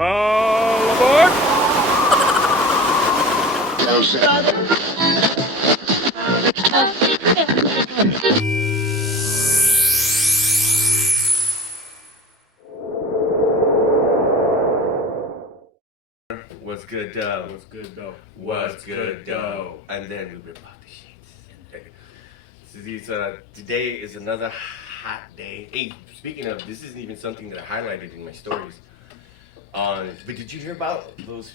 All aboard! What's good, though? What's good, though? What's good, though? And then we rip off the sheets. So today is another hot day. Hey, speaking of, this isn't even something that I highlighted in my stories. But did you hear about those?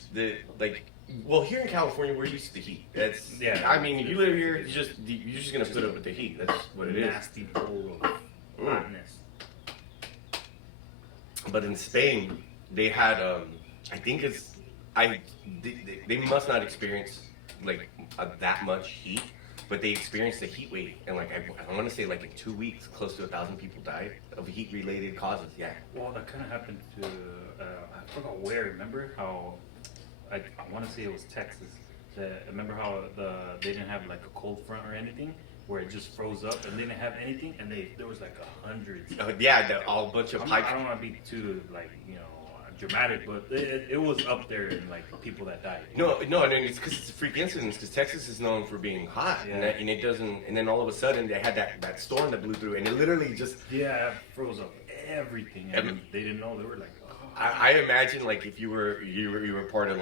Well, here in California, we're used to the heat. That's I mean, if you live here, you're just gonna put up with the heat. That's what it is. Nasty bowl of hotness. But in Spain, they had I think they must not experience that much heat, but they experienced a heat wave, and I want to say in 2 weeks, close to 1,000 people died of heat-related causes. Yeah. Well, that kind of happened to I forgot where. Remember how I want to say it was Texas. Remember how they didn't have a cold front or anything, where it just froze up and they didn't have anything, and there was 100. A bunch of pipes. I don't want to be too dramatic, but it was up there in people that died. No, it's because it's a freak incident. Because Texas is known for being hot, and it doesn't. And then all of a sudden they had that storm that blew through, and it literally just froze up everything. And they didn't know. They were like, oh. I imagine if you were part of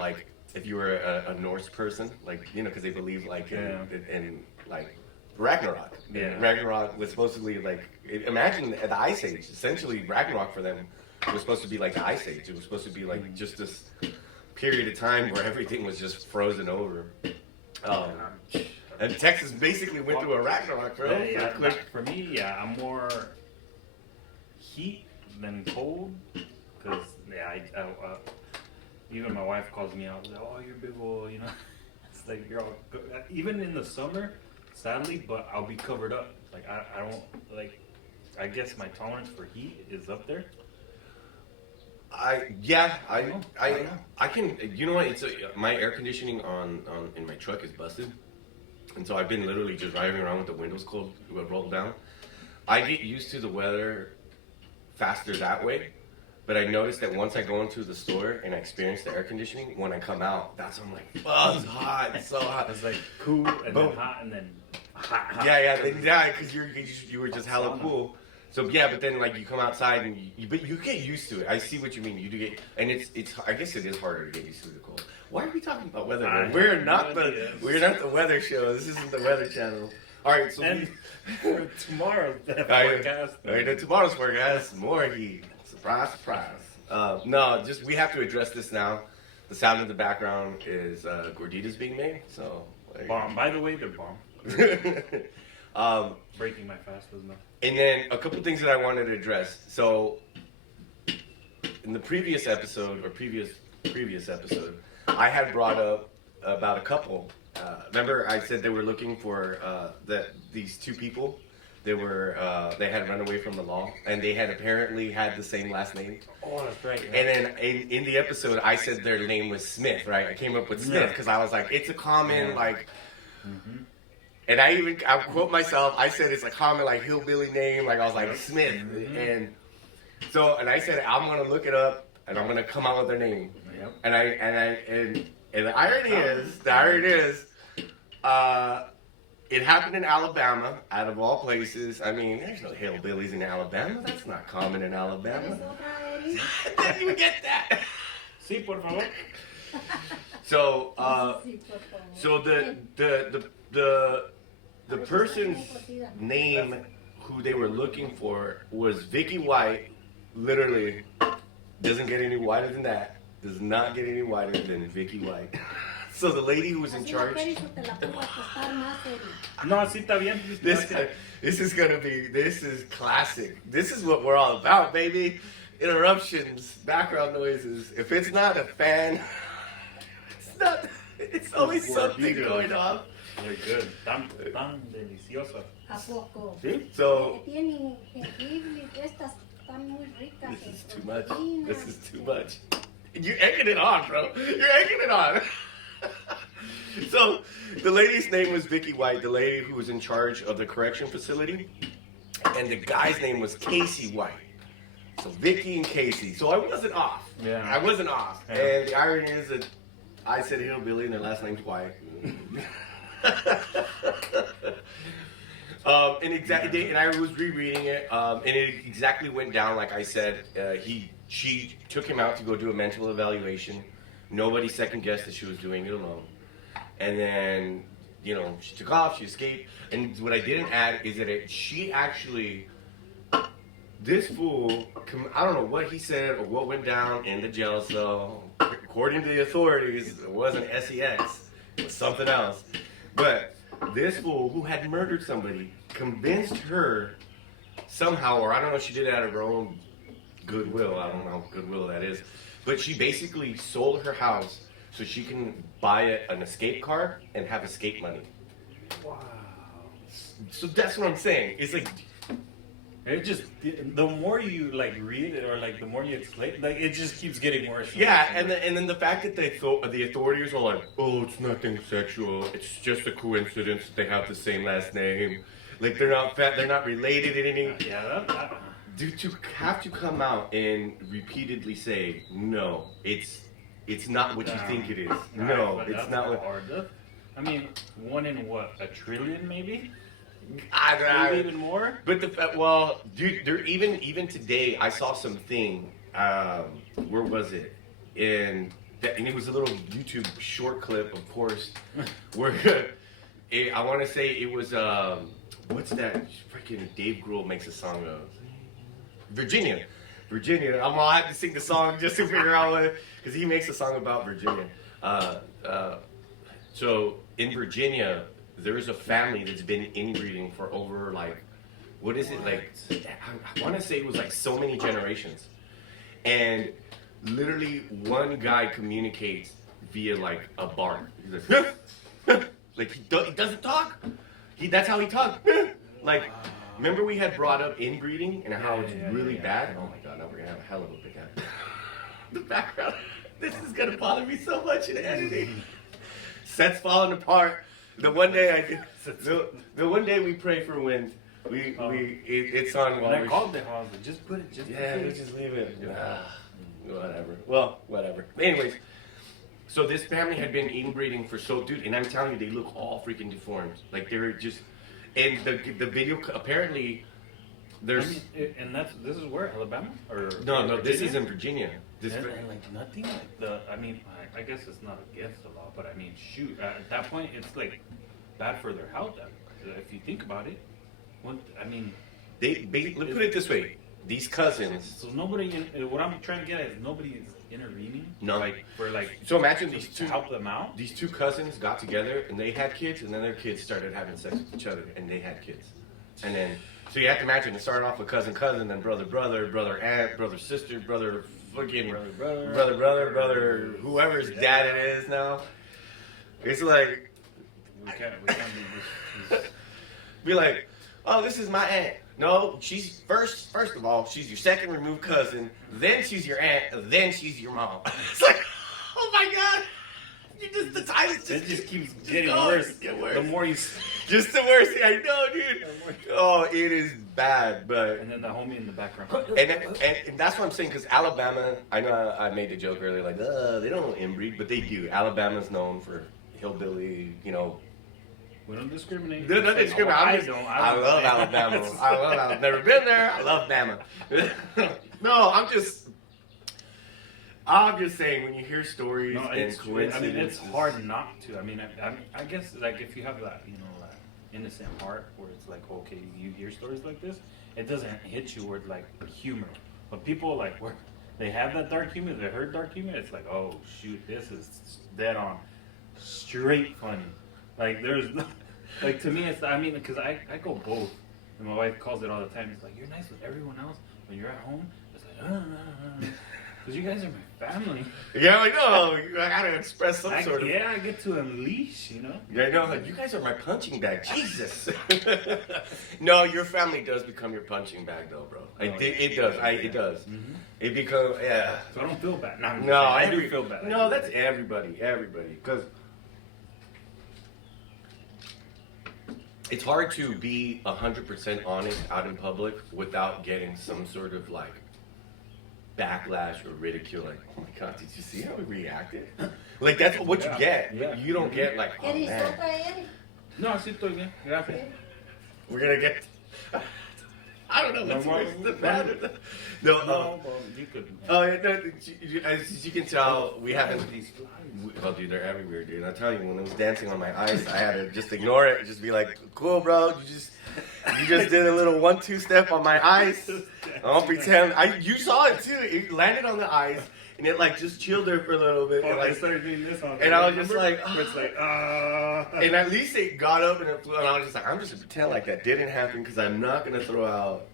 if you were a Norse person, because they believe in Ragnarok. Yeah. Ragnarok was supposedly imagine the Ice Age. Essentially, Ragnarok for them was supposed to be like the Ice Age. It was supposed to be just this period of time where everything was just frozen over. And Texas basically went through a Ragnarok, bro. For me, I'm more heat than cold. Because, even my wife calls me out, oh, you're big old, It's you're all, even in the summer, sadly, but I'll be covered up. I don't, I guess my tolerance for heat is up there. I can. You know what? It's my air conditioning in my truck is busted, and so I've been literally just driving around with the windows rolled down. I get used to the weather faster that way, but I noticed that once I go into the store and I experience the air conditioning, when I come out, that's when I'm like, oh, it's hot, it's so hot. It's cool and then hot and then hot. Because you were just hella cool. So but then you come outside and you get used to it. I see what you mean. You do get, and it's I guess it is harder to get used to the cold. Why are we talking about weather? We're not the weather show. This isn't the weather channel. All right, so tomorrow's forecast. Tomorrow's forecast, more heat. Surprise, surprise. No, we have to address this now. The sound in the background is Gorditas being made. So bomb. By the way, they're bomb. Breaking my fast was enough. And then a couple things that I wanted to address. So in the previous episode, I had brought up about a couple. Remember, I said they were looking for these two people. They had run away from the law, and they had apparently had the same last name. Oh, that's right. And then in the episode, I said their name was Smith, right? I came up with Smith because I was like, it's a common Mm-hmm. And I quote myself. I said it's a common hillbilly name. I was like Smith, and I said I'm gonna look it up and I'm gonna come out with their name. Yep. And the irony is, it happened in Alabama, out of all places. I mean, there's no hillbillies in Alabama. That's not common in Alabama. I didn't even get that. Sí, por favor. So the person's name who they were looking for was Vicky White. Literally, doesn't get any whiter than that. Does not get any whiter than Vicky White. So the lady who was in charge. No, así está bien. This is classic. This is what we're all about, baby. Interruptions, background noises. If it's not a fan, it's always something going on. They're good. Tan deliciosas. ¿A poco? ¿Sí? So Tienen jengibre, estas están muy ricas. this is too much. This is too much. You're egging it on, bro. You're egging it on. So the lady's name was Vicky White, the lady who was in charge of the correction facility, and the guy's name was Casey White. So Vicky and Casey. So I wasn't off. Yeah. I wasn't off. Yeah. And the irony is that I said hillbilly and their last name's White. And I was rereading it, and it exactly went down like I said. She took him out to go do a mental evaluation. Nobody second guessed that she was doing it alone. And then, you know, she took off, she escaped. And what I didn't add is that she actually, this fool, I don't know what he said or what went down in the jail cell. According to the authorities, it wasn't sex, it was something else. But this fool who had murdered somebody convinced her somehow, or I don't know if she did it out of her own goodwill, I don't know how goodwill that is, but she basically sold her house so she can buy an escape car and have escape money. Wow. So that's what I'm saying. It's like, It just, the more you like read it or like the more you explain, like it just keeps getting worse. yeah, and then the fact that the authorities are like, oh, it's nothing sexual. It's just a coincidence that they have the same last name. Like they're not related in any. Yeah, that. To have to come out and repeatedly say no, it's not what you think it is. No, But it's that's not what. hard. I mean, one in what, a trillion maybe? I Even more? But dude, there even today I saw something. Where was it? And it was a little YouTube short clip, of course, where I want to say it was what's that? Freaking Dave Grohl makes a song of Virginia. I'm gonna have to sing the song just to figure out what, because he makes a song about Virginia. So in Virginia, there is a family that's been inbreeding for over like, what is it like? I want to say it was like so many generations, and literally one guy communicates via like a bark. He's like, like he doesn't talk. That's how he talks. Like, remember we had brought up inbreeding and how it's really bad. Oh my god, now we're gonna have a hell of a big ad. The background. This is gonna bother me so much in editing. Set's falling apart. The one day the one day we pray for wind. It's on. When I called them, I was like, just put it. Just leave it. Whatever. Well, whatever. Anyways, so this family had been inbreeding for dude, and I'm telling you, they look all freaking deformed. Like they're just, and the video apparently there's. I mean, and this is where, Alabama or No, Virginia? this is in Virginia. And like nothing like I mean, I guess it's not against the law, but I mean, shoot, at that point, it's like bad for their health. If you think about it, I mean, let's put it this way: these cousins. So nobody. What I'm trying to get at is nobody is intervening. No. Like for like. So imagine these to two help them out. These two cousins got together and they had kids, and then their kids started having sex with each other, and they had kids, and then so you have to imagine it started off with cousin, then brother, aunt, brother, sister, brother. Fucking brother, whoever's dad it is now. It's like We can't be this. be like, oh, this is my aunt. No, she's first of all, she's your second removed cousin, then she's your aunt, then she's your mom. It's like, oh my god, the titles It just keeps getting going. worse. Get worse. The more you. Just the worst thing I know, dude. Oh, it is bad, but. And then the homie in the background. And that's what I'm saying, because Alabama, I know I made the joke earlier, like, they don't inbreed, but they do. Alabama's known for hillbilly, you know. We don't discriminate. They're not discriminating. I love Alabama. I've never been there. I love Bama. No, I'm just saying, when you hear stories and coincidences. I mean, it's hard not to. I mean, I guess, like, if you have that, you know, that innocent heart where it's like, okay, you hear stories like this, it doesn't hit you with, like, humor. But people, like, where they have that dark humor, they heard dark humor, it's like, oh, shoot, this is dead on. Straight funny. Like, there's no, like, to me, it's, I mean, because I go both. And my wife calls it all the time. It's like, you're nice with everyone else. When you're at home, it's like, because you guys are my family. Yeah, like, no, I gotta express some sort of. Yeah, I get to unleash, you know? Yeah, no, like, you guys are my punching bag. Jesus. No, your family does become your punching bag, though, bro. It does. It does. Mm-hmm. It becomes, yeah. So I don't feel bad. No, I do feel bad. No, that's everybody. Because it's hard to be 100% honest out in public without getting some sort of, like, backlash or ridicule. Like, oh my God, did you see how we reacted? Like, that's what you get. Yeah. You don't get like, oh ¿Eres man, otra, Eric? No, así estoy bien. Gracias. we're gonna get. I don't know what's No, worse, the bad or the. No, No, well, you could. oh, yeah, no, as you can tell, we haven't. Oh, dude, they're everywhere, dude. I tell you, when I was dancing on my ice, I had to just ignore it and just be like, cool, bro. You just did a little 1-2 step on my ice. I don't pretend. You saw it too. It landed on the ice and it like just chilled there for a little bit. And, I like, started doing this on. and I was just like, It's like, and at least it got up and it flew. And I was just like, I'm just gonna pretend like that didn't happen because I'm not gonna throw out.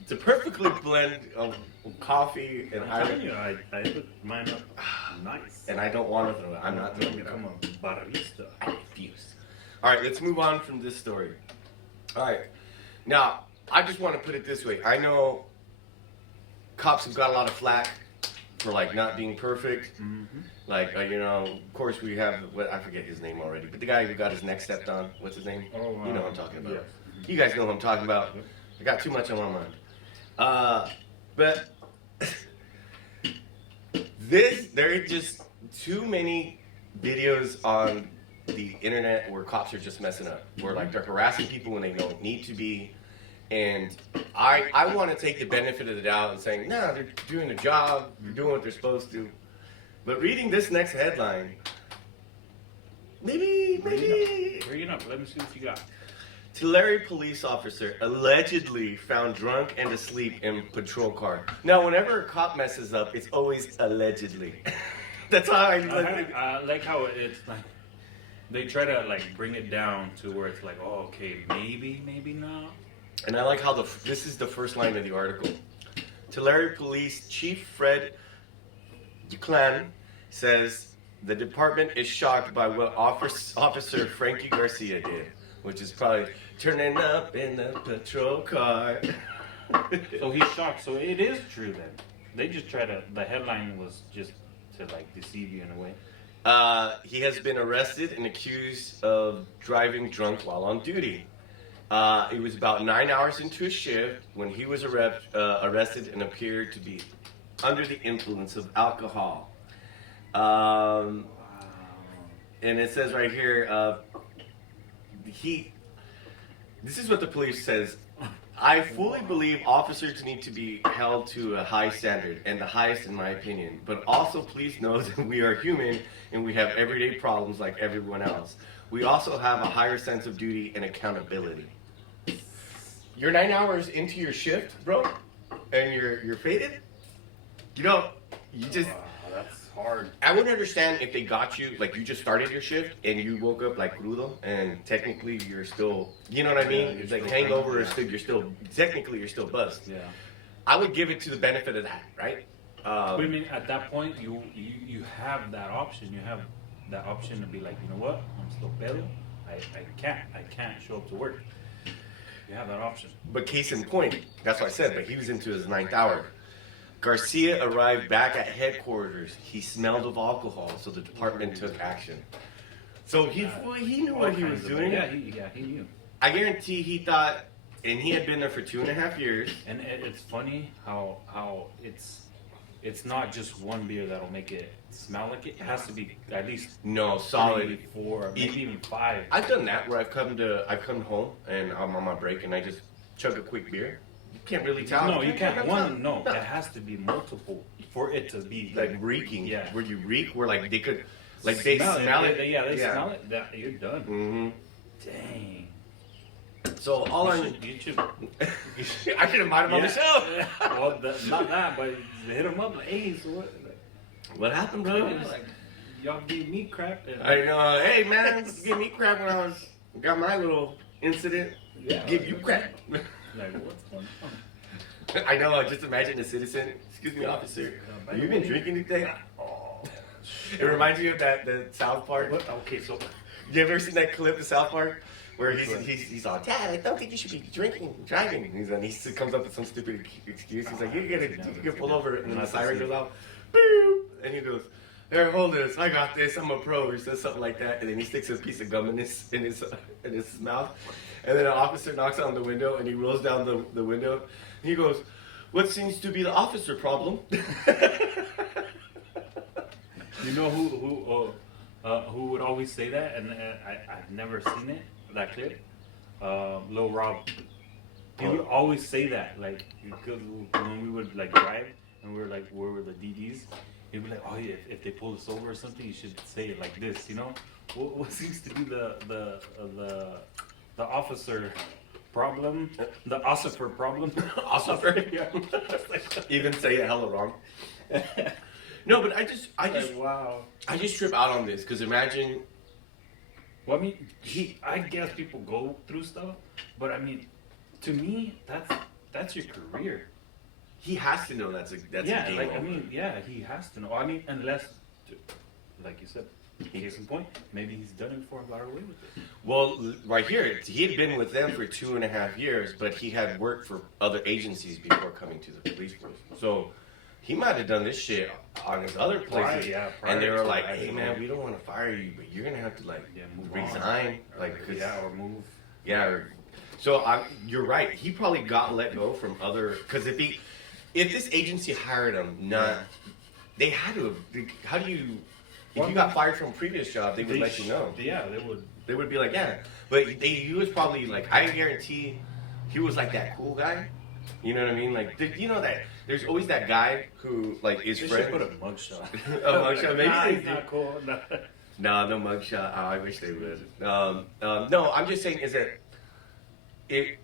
It's a perfectly blend of coffee and I'm telling you, I put mine up nice. and I don't want to throw it. I'm not throwing it Come out. on, barista. I refuse. All right, let's move on from this story. All right, now I just want to put it this way. I know cops have got a lot of flack for like not being perfect. Mm-hmm. Like of course we have I forget his name already, but the guy who got his neck stepped on. What's his name? Oh, You know what I'm talking about. yes. You guys know what I'm talking about. I got too much on my mind. But there are just too many videos on the internet where cops are just messing up. Where like they're harassing people when they don't need to be. And I want to take the benefit of the doubt and saying, no, they're doing their job, they're doing what they're supposed to. But reading this next headline, maybe. Bring it up. Let me see what you got. Tulare police officer allegedly found drunk and asleep in patrol car. Now, whenever a cop messes up, it's always allegedly. That's how I like how it's like they try to like bring it down to where it's like, oh, okay, maybe not. And I like how this is the first line of the article. Tulare Police Chief Fred Duclan says the department is shocked by what Officer Frankie Garcia did, which is probably turning up in the patrol car. So he's shocked. So it is true then. They just try to. The headline was just to like deceive you in a way. He has been arrested and accused of driving drunk while on duty. It was about 9 hours into his shift when he was arrested and appeared to be under the influence of alcohol. And it says right here, this is what the police says. I fully believe officers need to be held to a high standard, and the highest in my opinion. But also please know that we are human and we have everyday problems like everyone else. We also have a higher sense of duty and accountability. You're 9 hours into your shift, bro, and you're faded? You just... Wow, that's hard. I would understand if they got you, like you just started your shift and you woke up like crudo and technically you're still, you know what I mean? Yeah, It's you're like still hangover drunk, is still, you're still buzzed. Yeah. I would give it to the benefit of that, right? But I mean, at that point, you have that option. You have that option to be like, you know what? I'm still pedo. I can't show up to work. You have that option. But case in point, that's what I said, but he was into his 9th hour. Garcia arrived back at headquarters. He smelled of alcohol, so the department took action. So he knew what he was doing. Yeah, he knew. I guarantee he thought, and he had been there for 2.5 years. And it's funny how it's not just one beer that'll make it smell like it. It has to be at least Solid. 3, 4, maybe even 5. I've done that where I've come home and I'm on my break and I just chug a quick beer. You can't really tell. No, you can't. It has to be multiple for it to be like reeking. Yeah. Where you reek, where like they could, like they smell it. Yeah, they smell it. That you're done. Mm-hmm. Dang. So all I should. I should have minded him on the show. Well, not that, but hit him up like, hey, so what? What happened, bro? Like, y'all gave me crap. And I know. Hey, man, you gave me crap when I got my little incident. Yeah. Give you crap. Like, what's going on? I know. Just imagine a citizen. Excuse me, officer. Have you been drinking today? Oh, It reminds me of the South Park. what? Okay, so You ever seen that clip of South Park where he's all, Dad, I don't think you should be drinking and driving. And he comes up with some stupid excuse. He's like, you get pulled over, and then the siren goes out, boop, and he goes, there, hold this, I got this, I'm a pro. He says something like that, and then he sticks a piece of gum in his mouth, and then an officer knocks on the window, and he rolls down the window, and he goes, What seems to be the officer problem? You know who would always say that, and I've never seen it, that clip. Lil Rob. He would always say that, like, because when we would like drive and we were like, where were the DDs? He'd be like, oh yeah, if they pull us over or something, you should say it like this, you know? What seems to be the officer problem, the ossifer problem? Ossifer? Yeah. Even say it hella wrong. No, but I just Like, wow. I just trip out on this because imagine. Well, I mean, I guess people go through stuff, but I mean, to me, that's your career. He has to know that's a game like over. I mean, yeah, he has to know. I mean, unless, like you said, case in point, maybe he's done it before and got away with it. Well, right here, he had been with them for 2.5 years, but he had worked for other agencies before coming to the police force. So he might have done this shit on his other places, and they were like, "Hey, man, we don't want to fire you, but you're gonna have to like move resign, on. like, or move." Yeah. So you're right. He probably got let go from other because if this agency hired him, they had to. How do you? If you got fired from a previous job, they would let you know. Yeah, they would. They would be like, yeah. But he was probably like, I guarantee he was like that cool guy. You know what I mean? Like, you know that there's always that guy who like is They friends. should put a mugshot. A mugshot, maybe Nah, they he's do. not cool. No mugshot. Oh, I wish they would. No, I'm just saying is that it.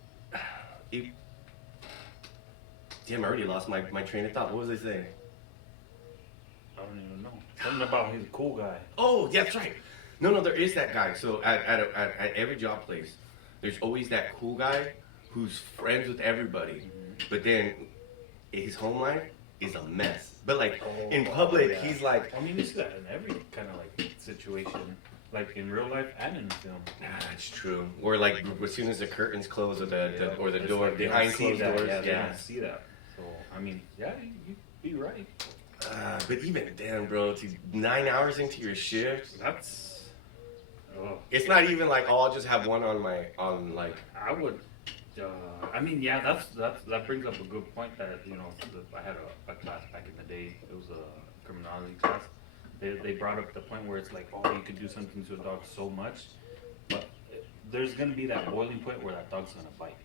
Damn, I already lost my train of thought. What was I saying? I don't even know. Something about he's a cool guy. Oh, yeah, that's right. No, there is that guy. So at every job place, there's always that cool guy who's friends with everybody, but then his home life is a mess. But like in public, he's like. I mean, you see that in every kind of like situation, like in real life and in film. Nah, that's true. Or like as soon as the curtains close or the It's door like they behind don't see closed that, doors, they don't see that. So I mean, yeah, you'd be right. But even damn, bro, to 9 hours into your shift, That's. Oh. it's not even like I'll just have one on like. I would. I mean, yeah, that brings up a good point. That I had a class back in the day. It was a criminology class. They brought up the point where it's like, oh, you could do something to a dog so much, but there's gonna be that boiling point where that dog's gonna bite.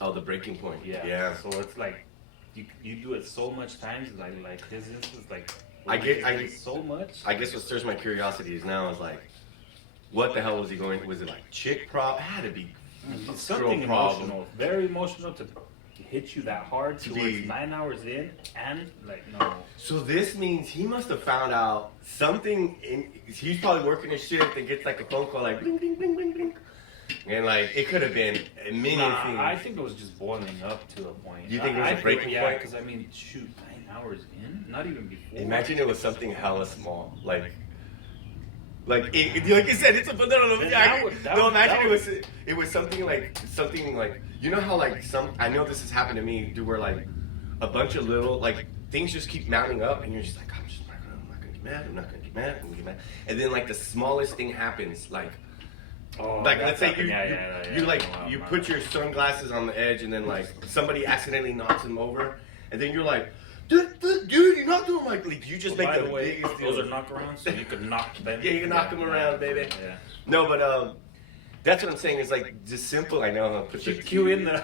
Oh, the breaking point. Yeah. So it's like you do it so much times. Like his instance, like I get so much. I guess what stirs my curiosity is now is like, what the hell was he going? Was it like chick prop? It had to be Something girl problem. emotional, very emotional to hit you that hard to where it's 9 hours in and like no. So this means he must have found out something. He's probably working his shift and gets like a phone call like bling bling bling bling bling, and like it could have been a million things. I think it was just boiling up to a point. You think it was a breaking point? Yeah, because I mean, shoot, 9 hours in, not even before. Imagine it was something hella small, like you said, it's a banana. Imagine it was something like you know how like I know this has happened to me, where like a bunch of little like things just keep mounting up, and you're just like, I'm not gonna get mad, I'm not gonna get mad, and then like the smallest thing happens, like let's say you put your sunglasses on the edge, and then like somebody accidentally knocks them over, and then you're like. Dude, you're not doing like you just make the biggest deal. Those are knockarounds, so you can knock them. Yeah, you can knock them around, baby. Yeah. No, but that's what I'm saying. Is like just simple. I know. Put the Cue in the.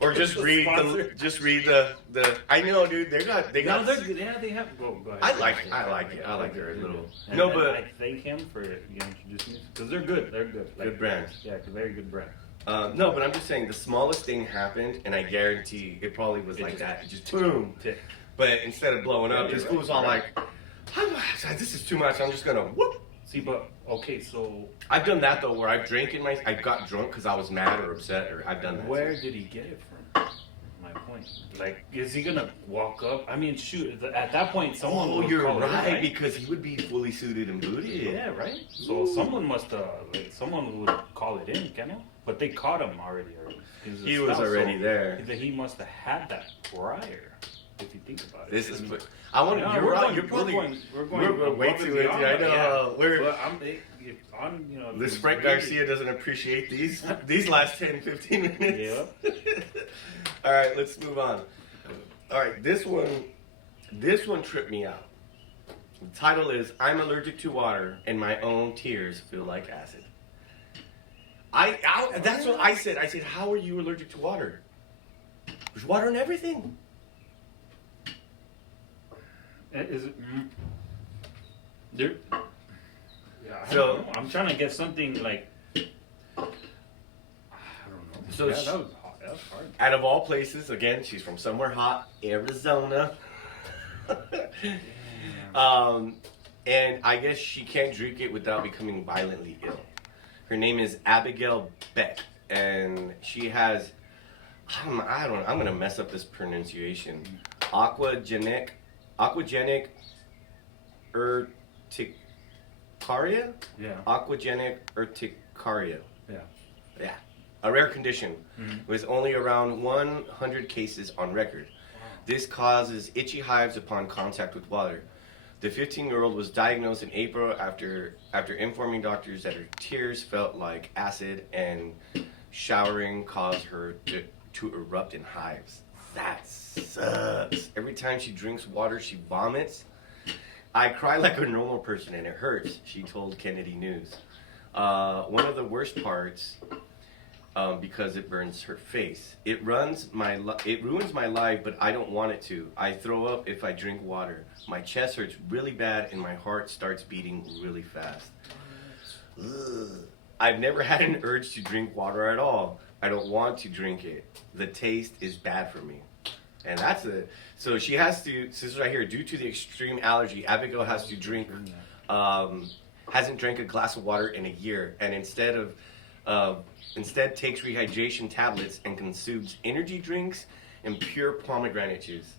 Or just read the. I know, dude. They got. No, they're good. Yeah, they have. Go ahead. I like it. I like their little. And I thank him for introducing me because they're good. They're good. Like, good brand. Yeah, it's a very good brand. No, but I'm just saying the smallest thing happened, and I guarantee it probably was like that. It just boom. But instead of blowing up, this fool was all like, "This is too much. I'm just gonna whoop." See, but okay, so I've done that though, where I got drunk because I was mad or upset, or I've done that. Where did he get it from? My point. Like, is he gonna walk up? I mean, shoot. At that point, someone. Oh, would you're call it, right, because he would be fully suited and booted. Yeah, right. So someone must someone would call it in, can it? But they caught him already. He was already there. He must have had that prior. If you think about it, this is. I want. No, you're right. You're probably. We're way too into. I know. Yeah. But I'm. This Frank Garcia doesn't appreciate these last 10, 15 minutes. Yeah. All right, let's move on. All right, this one tripped me out. The title is "I'm allergic to water, and my own tears feel like acid." That's what I said. I said, "How are you allergic to water? There's water in everything." Is it? There. Yeah. I So- don't know. I'm trying to get something like. I don't know. So yeah, sh- that was hot. That was hard. Out of all places, again, she's from somewhere hot, Arizona. And I guess she can't drink it without becoming violently ill. Her name is Abigail Beck, and she has, I'm gonna mess up this pronunciation. Aquagenic urticaria? Yeah. Aquagenic urticaria. Yeah. Yeah. A rare condition with only around 100 cases on record. This causes itchy hives upon contact with water. The 15-year-old was diagnosed in April after informing doctors that her tears felt like acid and showering caused her to erupt in hives. That sucks. Every time she drinks water, she vomits. I cry like a normal person and it hurts, she told Kennedy News. One of the worst parts, because it burns her face. It ruins my life, but I don't want it to. I throw up if I drink water. My chest hurts really bad and my heart starts beating really fast. Ugh. I've never had an urge to drink water at all. I don't want to drink it. The taste is bad for me. And that's it. So she has to, this is right here, due to the extreme allergy, Abigail has to drink, hasn't drank a glass of water in a year, and instead takes rehydration tablets and consumes energy drinks and pure pomegranate juice.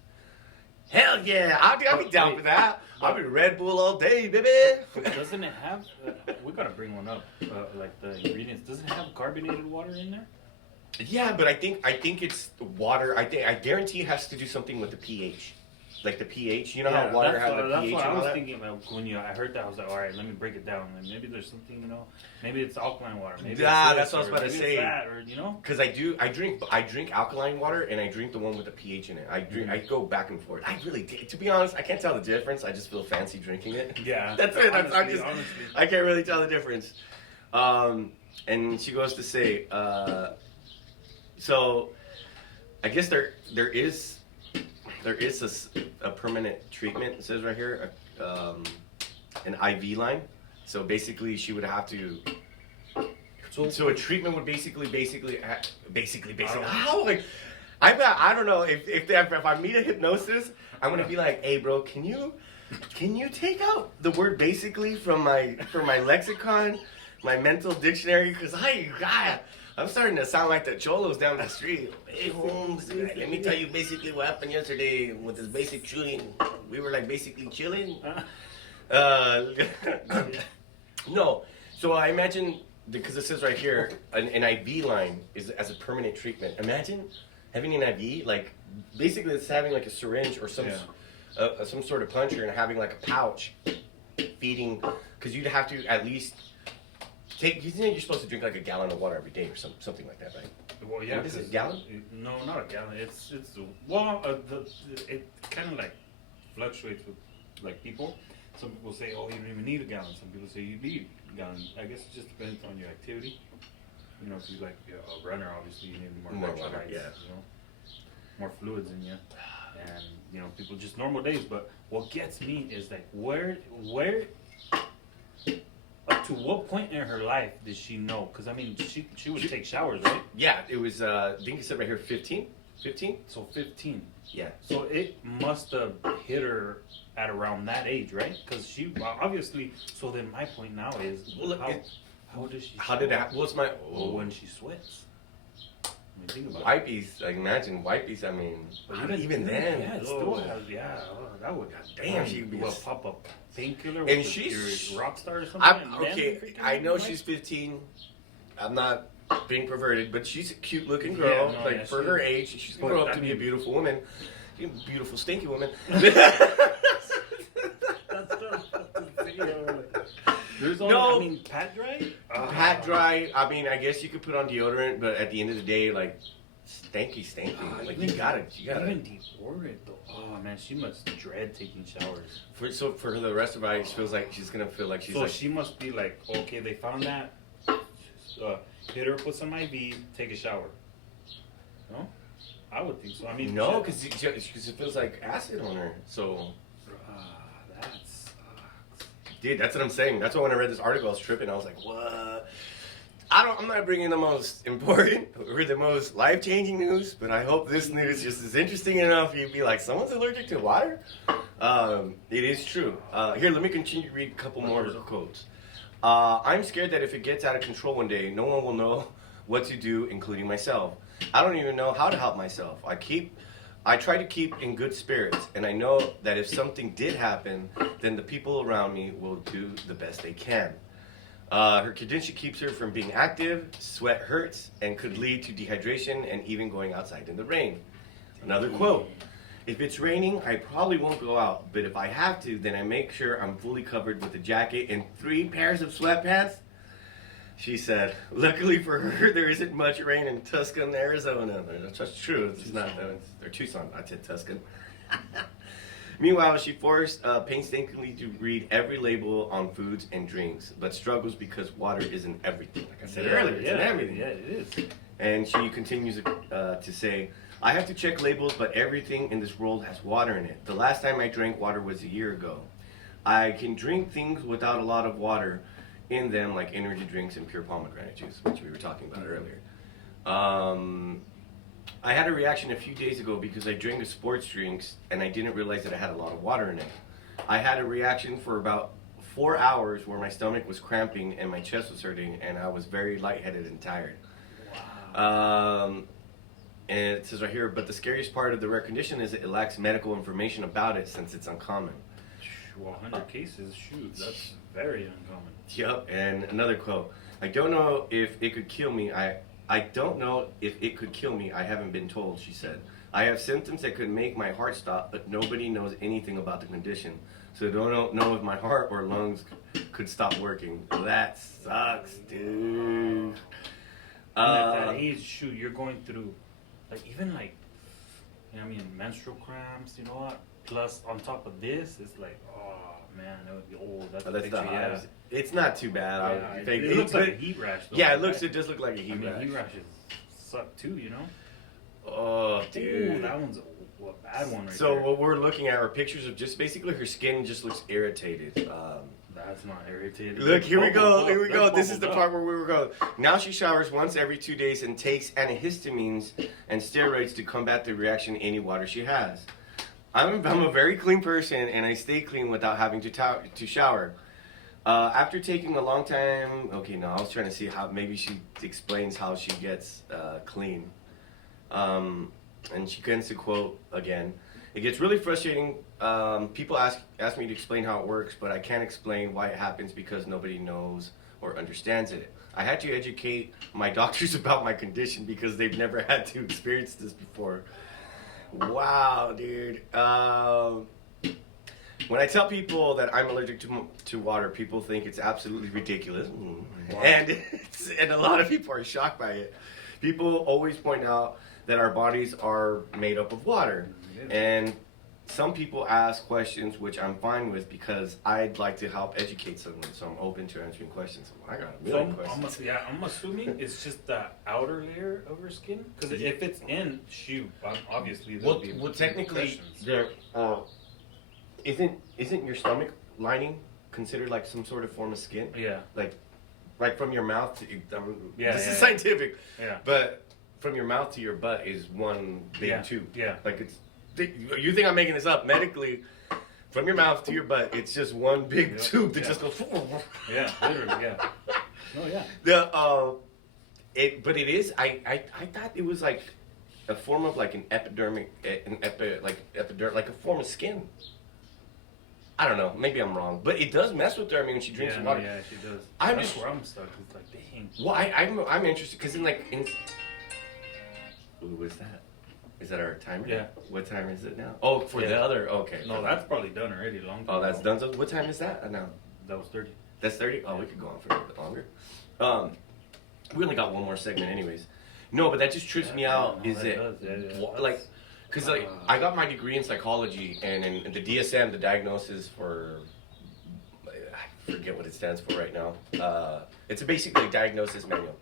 Hell yeah, I'll be down for that. I'll be Red Bull all day, baby. Doesn't it have? We gotta bring one up. Like the ingredients. Does it have carbonated water in there? Yeah, but I think it's water. I guarantee it has to do something with the pH. Like the pH, you know how water has the that's pH what and I all was that? thinking about when I heard that. I was like, all right, let me break it down. Like maybe there's something, maybe it's alkaline water. Maybe That's it's what I was about to maybe say. It's that, or Because I drink alkaline water and I drink the one with the pH in it. I go back and forth. To be honest, I can't tell the difference. I just feel fancy drinking it. Yeah, That's it. Honestly. I can't really tell the difference. And she goes to say, so I guess there is a permanent treatment. It says right here, an IV line. So basically, she would have to. So a treatment would basically. How like, I don't know if I meet a hypnosis, I'm gonna be like, hey bro, can you take out the word basically from my lexicon, my mental dictionary? Because I'm starting to sound like the cholos down the street. Hey Holmes, let me tell you basically what happened yesterday with this basic chilling. We were like basically chilling. No, so I imagine, because it says right here, an IV line is as a permanent treatment. Imagine having an IV, like basically it's having like a syringe or some sort of plunger and having like a pouch feeding, because you'd have to at least you're supposed to drink like a gallon of water every day or something like that, right? Well, yeah. What is it, a gallon? No, not a gallon. It kind of like fluctuates with like people. Some people say, oh, you don't even need a gallon. Some people say you need a gallon. I guess it just depends on your activity. If you like a runner, obviously you need more water, electrolytes, yeah. More fluids in you. And people just normal days. But what gets me is like where up to what point in her life did she know? Because I mean, she would take showers, right? Yeah, it was. I think it said right here 15. 15? So 15. Yeah. So it must have hit her at around that age, right? Because she obviously. So then my point now is, how does she? How did that? What's my? Well, when she sweats. I mean, think about Wipies, like imagine wipies. I mean, even then, yeah, it still has, that would. Damn, she'd be pop up painkiller. And she's your rock star or something. Okay, I know she's 15. I'm not being perverted, but she's a cute looking girl. For her age, she's gonna grow up to be a beautiful woman, beautiful stinky woman. There's only, I mean, pat dry? Pat dry, I mean, I guess you could put on deodorant, but at the end of the day, like, stanky. Like you gotta. Even deodorant though. Oh man, she must dread taking showers. For the rest of her life, she feels like she's gonna feel like she's. So like, she must be like, okay, they found that. Hit her, put some IV, take a shower. No, I would think so. I mean, no, because it feels like acid on her. So. That sucks. Dude, that's what I'm saying. That's why when I read this article, I was tripping. I was like, what? I'm not bringing the most important or the most life-changing news, but I hope this news just is interesting enough you'd be like, someone's allergic to water? It is true. Here, let me continue to read a couple more quotes. I'm scared that if it gets out of control one day, no one will know what to do, including myself. I don't even know how to help myself. I try to keep in good spirits, and I know that if something did happen, then the people around me will do the best they can. Her condition keeps her from being active, sweat hurts, and could lead to dehydration and even going outside in the rain. Another quote, if it's raining, I probably won't go out, but if I have to, then I make sure I'm fully covered with a jacket and 3 pairs of sweatpants. She said, luckily for her, there isn't much rain in Tucson, Arizona. That's true. It's not, or Tucson, I said Tucson. Meanwhile, she forced painstakingly to read every label on foods and drinks, but struggles because water isn't everything. Like I said earlier, it's in everything. Yeah, it is. And she continues to say, I have to check labels, but everything in this world has water in it. The last time I drank water was a year ago. I can drink things without a lot of water in them, like energy drinks and pure pomegranate juice, which we were talking about earlier. I had a reaction a few days ago because I drank a sports drinks and I didn't realize that it had a lot of water in it. I had a reaction for about 4 hours where my stomach was cramping and my chest was hurting and I was very lightheaded and tired. Wow. And it says right here, but the scariest part of the rare condition is that it lacks medical information about it since it's uncommon. Well, 100 cases, shoot, that's very uncommon. Yep, and another quote. I don't know if it could kill me. I don't know if it could kill me. I haven't been told, she said. I have symptoms that could make my heart stop, but nobody knows anything about the condition. So I don't know if my heart or lungs could stop working. That sucks, dude. And at that age, shoot, you're going through, like, even like, you know what I mean, menstrual cramps, you know what? Plus, on top of this, it's like, oh, man, that would be old. That's the yeah. It's not too bad. Yeah, it looks like a heat rash, though. Yeah, it does look like a heat rash. Heat rashes suck, too, you know? Oh, dude. Ooh, that one's a bad one right so there. what we're looking at are pictures of just basically her skin just looks irritated. That's not irritated. Look, here we go. This is the part where we were going. Now she showers once every 2 days and takes antihistamines and steroids to combat the reaction to any water she has. I'm a very clean person and I stay clean without having to shower. After taking a long time, okay, no, I was trying to see how maybe she explains how she gets clean. And she gets to quote again. It gets really frustrating. People ask me to explain how it works, but I can't explain why it happens because nobody knows or understands it. I had to educate my doctors about my condition because they've never had to experience this before. Wow, dude. When I tell people that I'm allergic to water, people think it's absolutely ridiculous. Wow. And a lot of people are shocked by it. People always point out that our bodies are made up of water. Yeah. And some people ask questions, which I'm fine with because I'd like to help educate someone, so I'm open to answering questions. I got a million questions. I'm assuming it's just the outer layer of her skin? Because if it's in, shoot, obviously there'll be technically, there isn't your stomach lining considered like some sort of form of skin? Yeah. Like from your mouth to this is yeah. scientific. Yeah. But from your mouth to your butt is one big tube. Yeah. Like it's. You think I'm making this up? Medically, from your mouth to your butt, it's just one big tube that just goes. Yeah, literally, yeah. Oh yeah. But it is. I thought it was like a form of like an epidermic, like a form of skin. I don't know. Maybe I'm wrong, but it does mess with her. I mean, when she drinks water. Yeah, she does. That's where I'm stuck. It's like, dang. Well, I'm interested because Ooh, what's that? Is that our timer? Yeah. What time is it now? Oh, for the other. Okay. No, that's probably done already. Long time. Oh, that's done. So what time is that now? That was 30. That's 30. Oh, we could go on for a little bit longer. We only got one more segment, anyways. No, but that just trips me out. No, Is that it does, yeah. like, because like I got my degree in psychology, and in the DSM, the diagnosis for, I forget what it stands for right now. It's basically a diagnosis manual.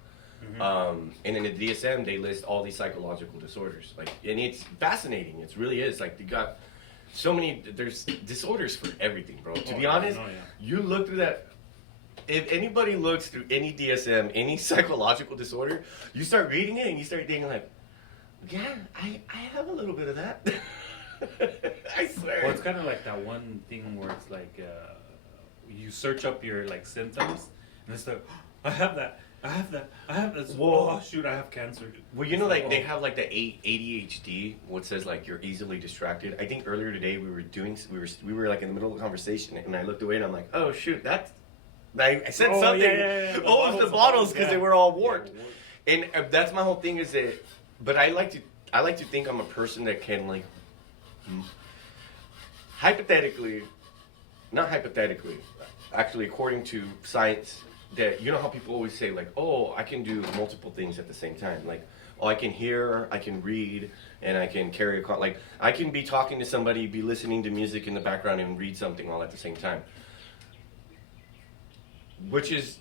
And in the DSM, they list all these psychological disorders. Like, and it's fascinating. It really is. Like, you got so many. There's disorders for everything, bro. To be honest, you look through that. If anybody looks through any DSM, any psychological disorder, you start reading it and you start thinking like, yeah, I have a little bit of that. I swear. Well, it's kind of like that one thing where it's like you search up your like symptoms and it's like, I have that. I have that. Whoa. Oh shoot, I have cancer. Well, you know, like they have like the ADHD, what says like you're easily distracted. I think earlier today we were like in the middle of a conversation, and I looked away and I'm like, oh shoot, I said something. Yeah. Oh, it's the bottles because they were all warped. And that's my whole thing is that. But I like to think I'm a person that can like not hypothetically, actually according to science. That you know how people always say like, oh, I can do multiple things at the same time. Like, oh, I can hear, I can read, and I can carry a like I can be talking to somebody, be listening to music in the background, and read something all at the same time. Which is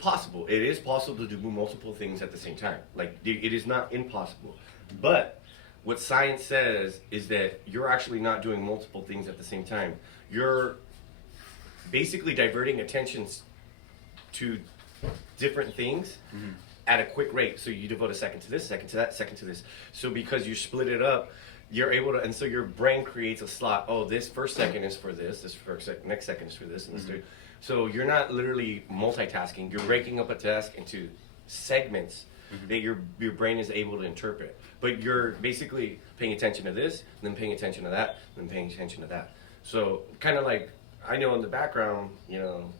possible. It is possible to do multiple things at the same time. Like it is not impossible. But what science says is that you're actually not doing multiple things at the same time. You're basically diverting attentions to different things at a quick rate. So you devote a second to this, second to that, second to this. So because you split it up, you're able to, and so your brain creates a slot. Oh, this first second is for this next second is for this, and this third. So you're not literally multitasking. You're breaking up a task into segments that your brain is able to interpret. But you're basically paying attention to this, then paying attention to that, then paying attention to that. So kind of like, I know in the background, you know,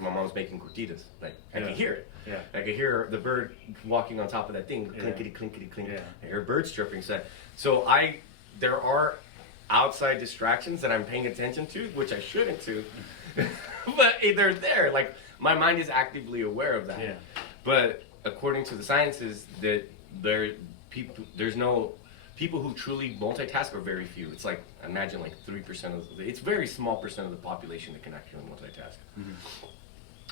my mom's making Gorditas. Like I can hear it. Yeah. I can hear the bird walking on top of that thing, clinkety clinkety clink. Yeah. I hear birds chirping. So there are outside distractions that I'm paying attention to, which I shouldn't to, but they're there. Like my mind is actively aware of that. Yeah. But according to the sciences, that there's no people who truly multitask are very few. It's like, imagine like 3% it's very small percent of the population that can actually multitask.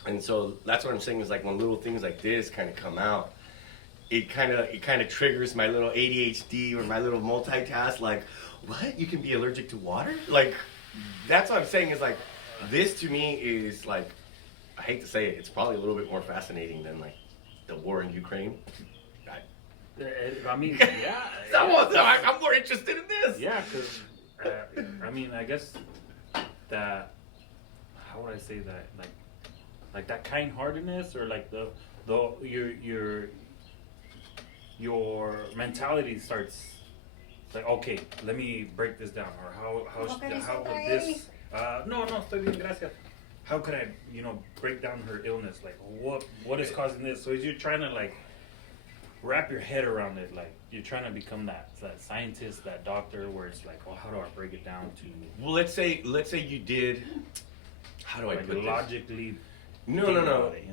And so that's what I'm saying is like when little things like this kind of come out, it kind of triggers my little ADHD or my little multitask. Like, what? You can be allergic to water? Like, that's what I'm saying is like, this to me is like, I hate to say it, it's probably a little bit more fascinating than like the war in Ukraine. I mean, yeah. I'm more interested in this. Yeah, because I mean, I guess that, how would I say that, like that kind-heartedness, or like your mentality starts like, okay, let me break this down, or how would this no, estoy bien, gracias. How could I, break down her illness? Like, what is causing this? So you're trying to like wrap your head around it, like you're trying to become that scientist, that doctor, where it's like, well, how do I break it down to? Well, let's say you did. How do I put this? Logically. No. It,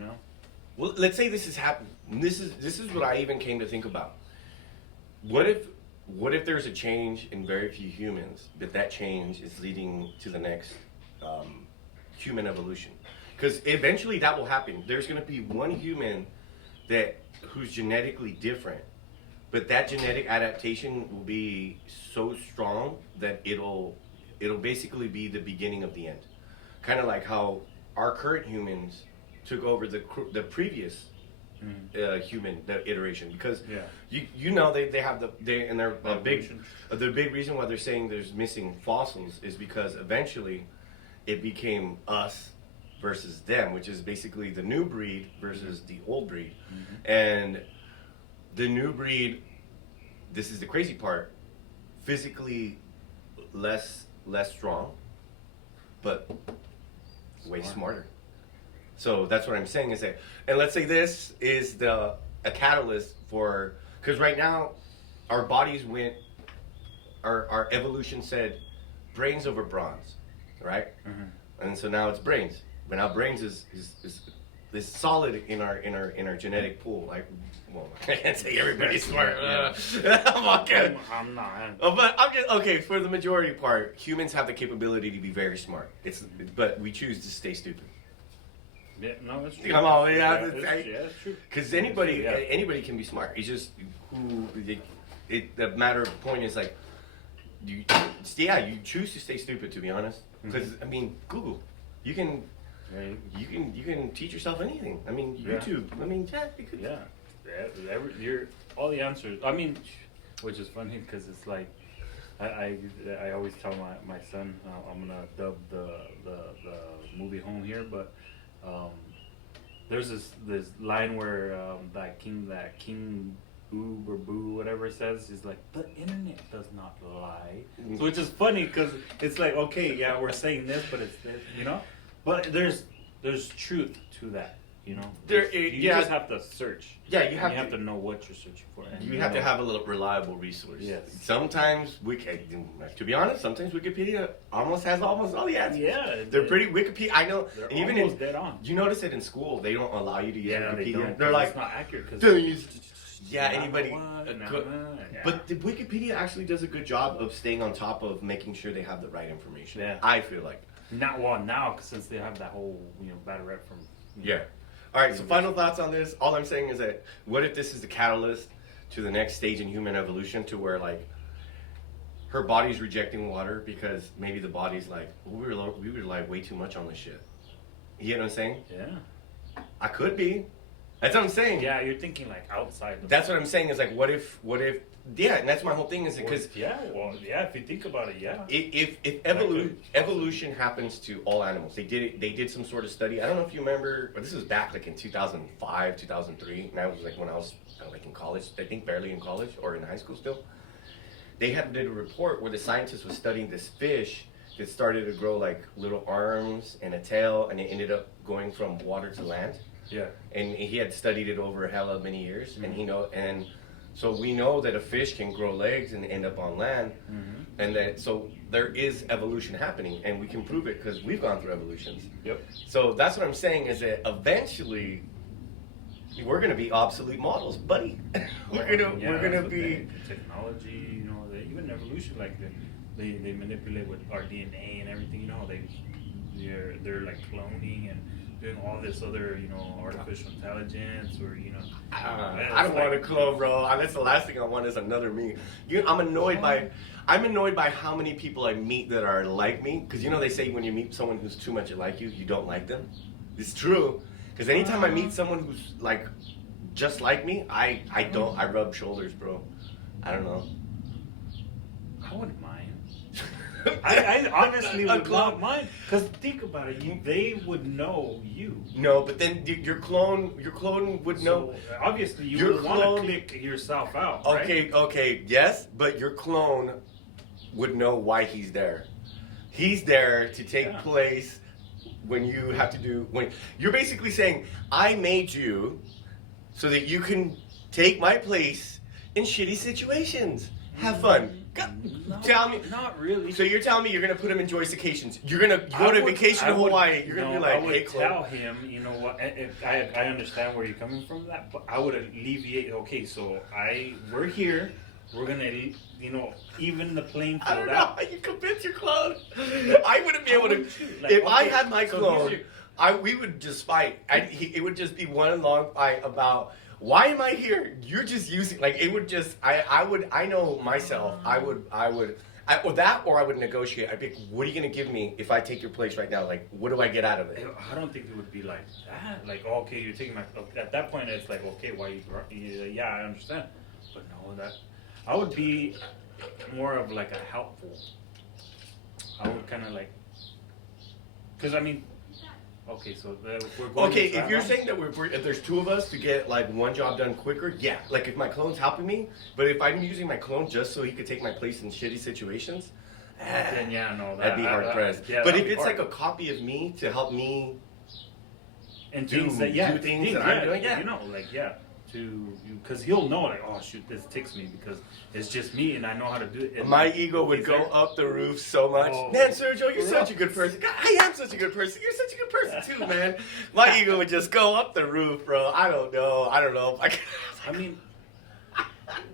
Well, let's say this is happening. This is what I even came to think about. What if there's a change in very few humans, but that change is leading to the next human evolution? Because eventually that will happen. There's going to be one human who's genetically different, but that genetic adaptation will be so strong that it'll basically be the beginning of the end. Kind of like how our current humans took over the previous human iteration, because they have the big reason why they're saying there's missing fossils is because eventually it became us versus them, which is basically the new breed versus the old breed. And the new breed, this is the crazy part, physically less strong, but way smarter. So that's what I'm saying is that, and let's say this is a catalyst for, because right now our bodies our evolution said brains over bronze, right? And so now it's brains. But now brains is is solid in our genetic pool. Like, well, I can't say everybody's smart. I'm okay. I'm not. But I'm just okay. For the majority part, humans have the capability to be very smart. But we choose to stay stupid. Yeah, no, that's true. Come on, yeah, that's true. Because anybody can be smart. It's just the matter of the point is like, you choose to stay stupid. To be honest, because I mean, Google, you can teach yourself anything. I mean, YouTube. I mean, you could. Yeah, you're all the answers. I mean, which is funny because it's like, I always tell my son, I'm gonna dub the movie home here, but there's this line where that King Boob or Boo, whatever it says, is like, the internet does not lie. So, which is funny because it's like, okay, yeah, we're saying this, but it's this, you know? But there's truth to that, you know? You just have to search. Yeah, you have to know what you're searching for. And you have to have a little reliable resource. Yes. Sometimes to be honest, sometimes Wikipedia almost has almost all the answers. Yeah. They're pretty Wikipedia. I know. They're and even almost dead on. You notice it in school, they don't allow you to use Wikipedia. They don't. They're like, it's not accurate because anybody. Yeah. But the Wikipedia actually does a good job of staying on top of making sure they have the right information. Yeah. I feel like. Now, since they have that whole bad rep from. Yeah. All right, so final thoughts on this. All I'm saying is that what if this is the catalyst to the next stage in human evolution, to where like her body's rejecting water because maybe the body's like, we rely way too much on this shit. You know what I'm saying? Yeah. I could be. That's what I'm saying. Yeah, you're thinking like outside. That's what I'm saying is like, what if? Yeah, and that's my whole thing is because if you think about it, yeah. If evolution happens to all animals, they did some sort of study. I don't know if you remember, but this was back like in 2005, 2003, and that was like when I was like in college. I think barely in college or in high school still. They did a report where the scientists was studying this fish that started to grow like little arms and a tail, and it ended up going from water to land. Yeah. And he had studied it over hella many years, and so we know that a fish can grow legs and end up on land, and that so there is evolution happening, and we can prove it because we've gone through evolutions. Yep. So that's what I'm saying is that eventually we're gonna be obsolete models, buddy. we're gonna be technology. Even evolution, like they manipulate with our DNA and everything. They're like cloning and doing all this other, artificial intelligence, or I don't want to clone, bro. That's the last thing I want is another me. I'm annoyed by how many people I meet that are like me. Because they say when you meet someone who's too much like you don't like them. It's true. Because anytime I meet someone who's like just like me, I rub shoulders, bro. I don't know. I wouldn't mind. I honestly would not mind, because think about it. They would know you. No, but then your clone would know. So obviously, you would want to click yourself out. Right? Okay, yes, but your clone would know why he's there. He's there to take place when you have to do. When you're basically saying, "I made you so that you can take my place in shitty situations. Have fun." Tell me. Not really. So you're telling me you're gonna put him in joyous occasions? You're gonna go to vacation to Hawaii? You're gonna be like, I would "Hey, tell him, you know what? If I understand where you're coming from that, but I would alleviate. Okay, so we're here. We're gonna, even the playing field. I don't know how you convince your clone. I wouldn't be able to. If I had my clone, we would just fight. It would just be one long fight about. Why am I here? You're just using, like, it would just, I know myself, I would negotiate. I'd be like, what are you going to give me if I take your place right now? Like, what do I get out of it? I don't think it would be like that. Like, okay, you're taking my, at that point, it's like, okay, why yeah, I understand. But no, I would be more of like a helpful. I would kind of like, because okay, so we're going. Okay, if you're saying that if there's two of us to get like one job done quicker, yeah. Like if my clone's helping me, but if I'm using my clone just so he could take my place in shitty situations, then that'd be hard pressed. But if it's like a copy of me to help me and do things that I'm doing, to, because he'll know like, oh shoot, this ticks me because it's just me and I know how to do it. And My ego would he's go there. up the roof so much. Oh. Man, Sergio, you're such a good person. God, I am such a good person. You're such a good person too, man. My ego would just go up the roof, bro. I don't know if I can. I mean,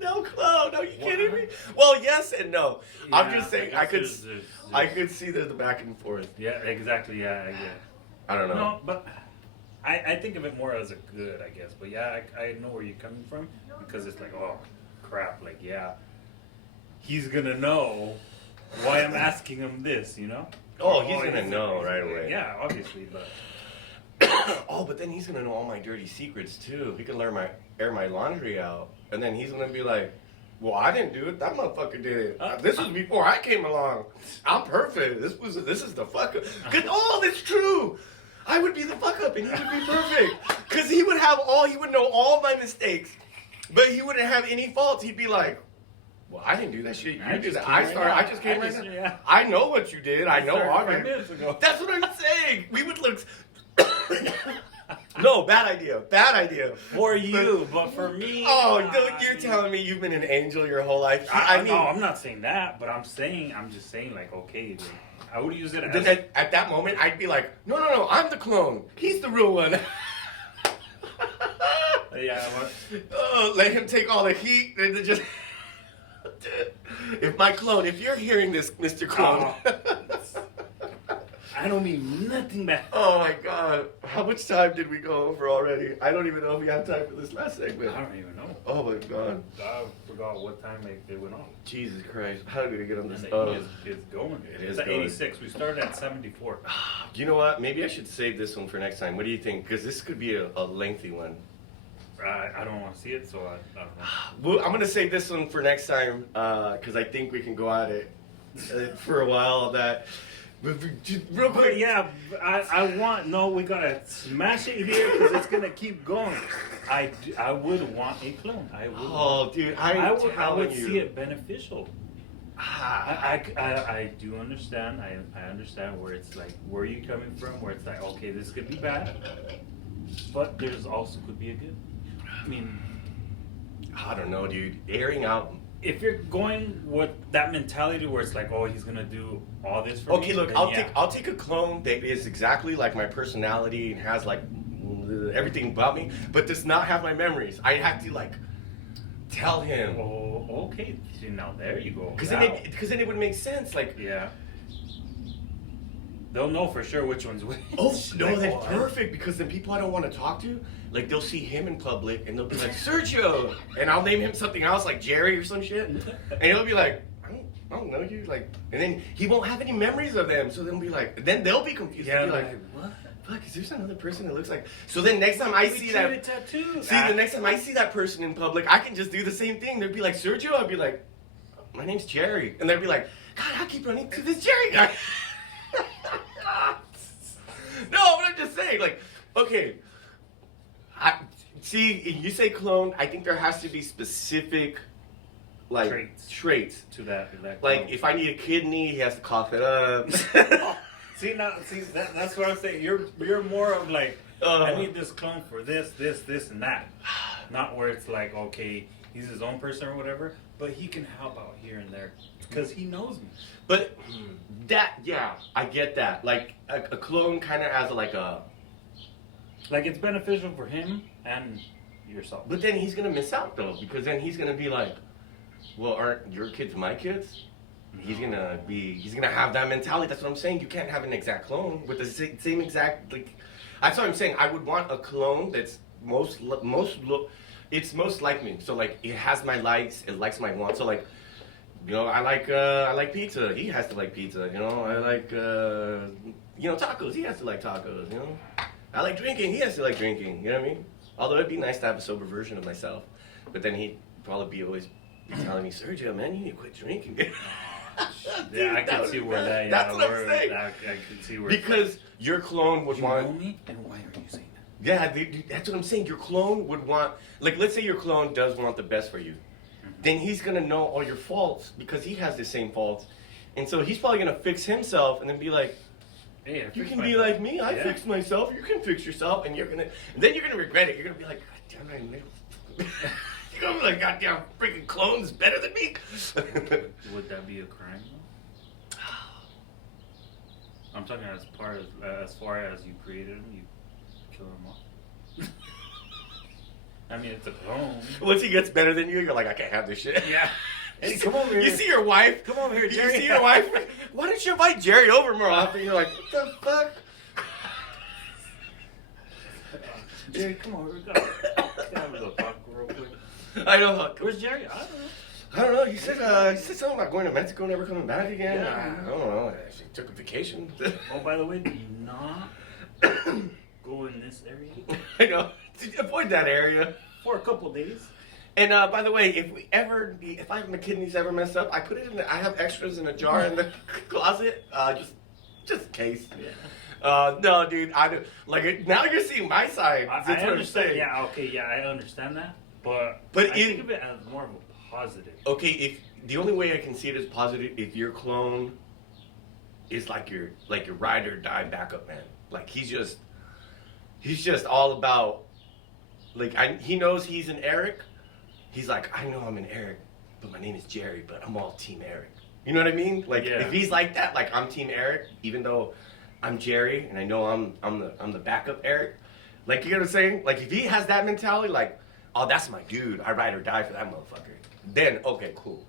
No, Chloe, no, you kidding me? Well, yes and no. I'm yeah, just saying guess I could there's- I could see the back and forth. yeah, exactly, yeah. I don't know. No, but I think of it more as a good, I guess. But yeah, I know where you're coming from because it's like, oh, crap, like, yeah, he's gonna know why I'm asking him this, you know? Oh, he's gonna know right away. Yeah, obviously, but Oh, but then he's gonna know all my dirty secrets too. He can air my laundry out, and then he's gonna be like, "Well, I didn't do it. That motherfucker did it. This was before I came along. I'm perfect. This is the fuck up." Oh, that's true. I would be the fuck up, and he would be perfect, cause he would know all my mistakes, but he wouldn't have any faults. He'd be like, "Well, I didn't do that shit. You did that. I just came right now. Yeah. I know what you did. I know started all 5 minutes ago." That's what I'm saying. We would look. No, bad idea. For you, but for me. Oh, dude, you're telling me you've been an angel your whole life? I mean, no, I'm not saying that, but I'm just saying, like, okay, like, I would use it as. then at that moment, I'd be like, no, I'm the clone. He's the real one. Yeah, what? Oh, let him take all the heat and then just. If you're hearing this, Mr. Clone. I don't mean nothing bad. Oh my God! How much time did we go over already? I don't even know if we have time for this last segment. I don't even know. Oh my God! I forgot what time it went on. Jesus Christ! How did we get on this? And it's going. It's at going. 86. We started at 74. You know what? Maybe I should save this one for next time. What do you think? Because this could be a lengthy one. I don't want to see it, so I don't know. Well, I'm gonna save this one for next time because I think we can go at it for a while on that. But just real But quick, yeah, we gotta smash it here because it's gonna keep going. I would want a clone. I would. Oh, dude, I would telling see you. it beneficial. Ah, I do understand. I understand where it's like, where are you coming from? Where it's like, okay, this could be bad, but there's also could be a good. I mean, I don't know, dude. Airing out. if you're going with that mentality where it's like, oh, he's gonna do all this for me. Okay, look, then I'll take a clone that is exactly like my personality and has like everything about me, but does not have my memories. I have to like tell him. Oh, okay. See, now there you go. Because Now- then it would make sense. Like, yeah. They'll know for sure which one's which. oh no, Like, that's perfect. Because then people I don't want to talk to, like they'll see him in public and they'll be like Sergio, and I'll name him something else like Jerry or some shit, and he'll be like, I don't know you, like, and then he won't have any memories of them, so they'll be like, then they'll be confused. Yeah, They'll be like, what? Fuck, is there another person that looks like? So then next time I see that, tattoo. the next time I see that person in public, I can just do the same thing. They'll be like Sergio, I'll be like, my name's Jerry, and they'll be like, God, I keep running to this Jerry guy. No, but I'm just saying, like, okay. See, you say clone. I think there has to be specific, like, traits. to that. Like, if I need a kidney, he has to cough it up. That's what I'm saying. You're more of like, I need this clone for this, and that. Not where it's like, okay, he's his own person or whatever, but he can help out here and there because he knows me. But I get that. Like, a clone kind of has like it's beneficial for him and yourself. But then he's gonna miss out though, because then he's gonna be like, well, aren't your kids my kids? He's gonna have that mentality. That's what I'm saying. You can't have an exact clone with the same exact, like, that's what I'm saying. I would want a clone that's it's most like me. So like, it has my likes, it likes my wants. So like, you know, I like pizza. He has to like pizza. You know, I like tacos. He has to like tacos. You know, I like drinking. He has to like drinking. You know what I mean? Although it'd be nice to have a sober version of myself, but then he'd probably always be telling me, Sergio, man, you need to quit drinking. Yeah, I can see where that. Yeah, that's what I'm saying. I can see where. Because your clone would you want. know me, and why are you saying that? Yeah, that's what I'm saying. Your clone would want, like, let's say your clone does want the best for you. Then he's going to know all your faults because he has the same faults. And so he's probably going to fix himself and then be like, Hey, you can be like me. I fixed myself. You can fix yourself. And then you're going to regret it. You're going to be like, God damn it, I You know, like goddamn freaking clones better than me. Would that be a crime? Though? I'm talking as far as you created him, you kill him off. I mean, it's a clone. Once he gets better than you, you're like, I can't have this shit. Yeah. Hey, come over here. You see your wife? Come over here, Jerry. You see your wife? Why don't you invite Jerry over more often? You're like, what the fuck? Jerry, come over. Go. Let's have a little talk real quick. I know. Where's Jerry? I don't know. I don't know. He said something about going to Mexico, never coming back again. Yeah. I don't know. She took a vacation. Oh, by the way, do you not go in this area I know. Avoid that area. for a couple days? And by the way, if my kidneys ever mess up, I put it in. I have extras in a jar in the closet, just in case. Yeah. No, dude. I do, like now you're seeing my side. I That's what I'm understand. saying. Yeah, okay, yeah, I understand that. But But I think of it as more of a positive. Okay, if the only way I can see it as positive, if your clone is like your ride or die backup man, like he's just all about he knows he's an Eric. He's like, I know I'm an Eric, but my name is Jerry, but I'm all Team Eric. You know what I mean? Like Yeah. if he's like that, like I'm Team Eric, even though I'm Jerry and I know I'm the backup Eric. Like you know what I'm saying? Like if he has that mentality, like, oh that's my dude, I ride or die for that motherfucker. Then okay, cool.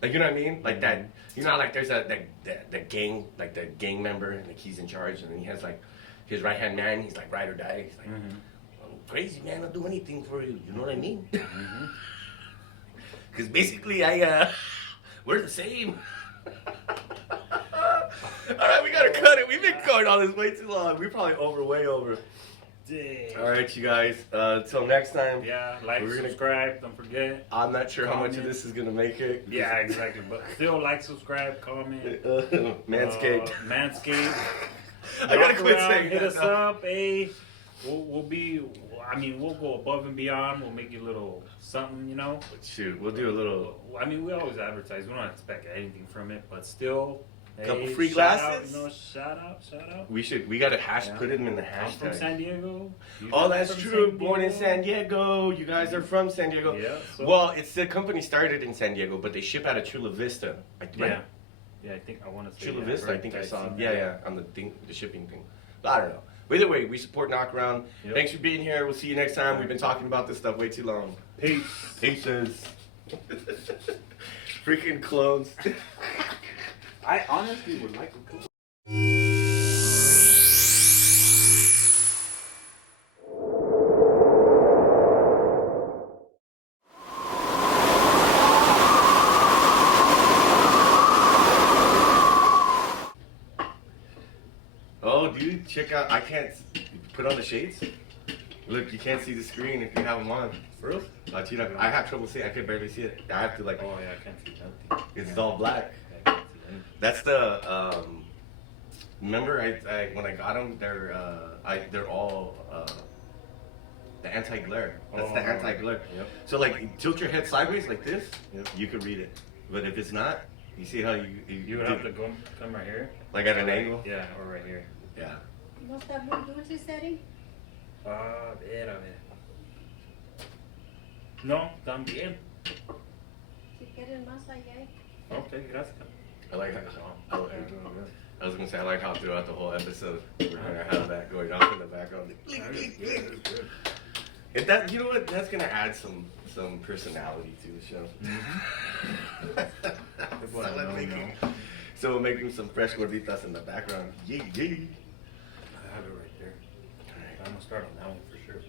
Like you know what I mean? Like that. You know, like there's the gang, like the gang member, and like he's in charge, and then he has like his right hand man. He's like ride or die. He's like, I'm crazy man, I'll do anything for you. You know what I mean? Because basically, we're the same. All right, we gotta cut it. We've been going on this way too long. We're probably way over. Dang. All right, you guys. Until next time. Yeah, like, We're gonna- subscribe, don't forget. I'm not sure how much of Comment. this is gonna make it. Yeah, exactly. But still, like, subscribe, comment. Manscaped. Manscaped. I gotta Walk quit around, saying hit that us now. up. Hey, we'll go above and beyond. We'll make you a little something, you know. Shoot, we'll do a little. I mean, we always advertise. We don't expect anything from it, but still. Couple free shout glasses? Out, you know, shout out. We gotta Yeah. put them in the I'm from hashtag. San Diego. You Oh, guys that's from true. San Born in Diego? San Diego. You guys are from San Diego. Yeah. So, Well, it's the company started in San Diego, but they ship out of Chula Vista. yeah. Yeah, I think I want to say Chula yeah, Vista. right, I think I I've saw. seen Yeah, that. yeah, on the shipping thing. But I don't know. But either way, we support Knockaround. Yep. Thanks for being here. We'll see you next time. We've been talking about this stuff way too long. Peace. Pieces. Freaking clones. I honestly would like to go. Oh, dude, check out. I can't put on the shades. Look, you can't see the screen if you have them on. For real? I have trouble seeing. I can barely see it. I have to like. Oh yeah, I can't see nothing. It's all black. I can't see anything. That's the. Remember, I when I got them, they're all the anti-glare. That's the Oh, anti-glare. Yep. So like, tilt your head sideways like this. Yep. You can read it. But if it's not, you see how You would have to come right here. like at an angle. Yeah, or right here. Yeah. ¿No está muy dulce, Seri? A ver. No, también. Si quieres más allá. Okay, gracias. I like that. Okay. I was gonna say I like how throughout the whole episode we're gonna have that going on in the background. Good. If that, you know what, that's gonna add some personality to the show. What I know. So we're making some fresh gorditas in the background. Yeah. I have it right there. I'm gonna start on that one for sure.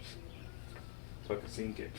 So I can sink it.